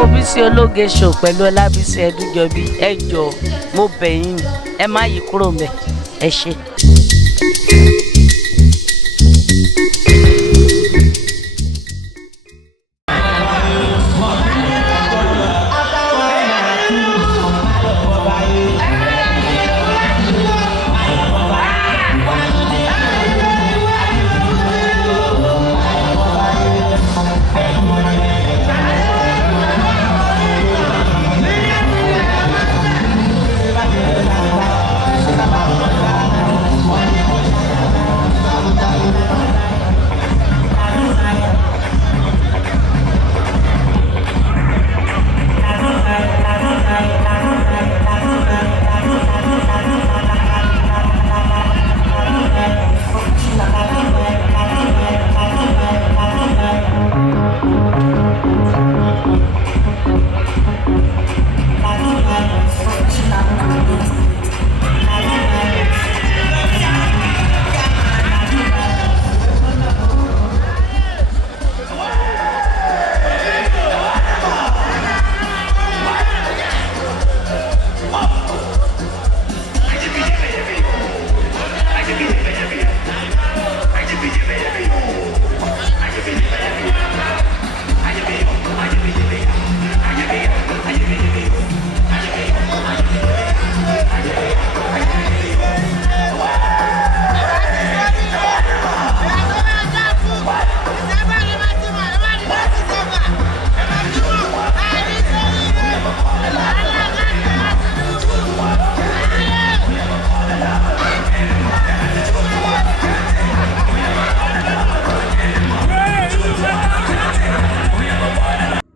wo Bisi ológe show pẹ̀lú Ọlábísí Ẹdúnjọbí ẹ jọ̀ọ́ mo bẹ̀ yín ẹ má yí kúrò ńbẹ̀ ẹ ṣé.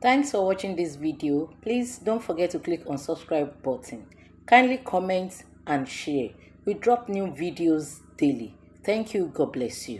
Thanks for watching this video. Please don't forget to click on subscribe button. Kindly comment and share. We drop new videos daily. Thank you. God bless you.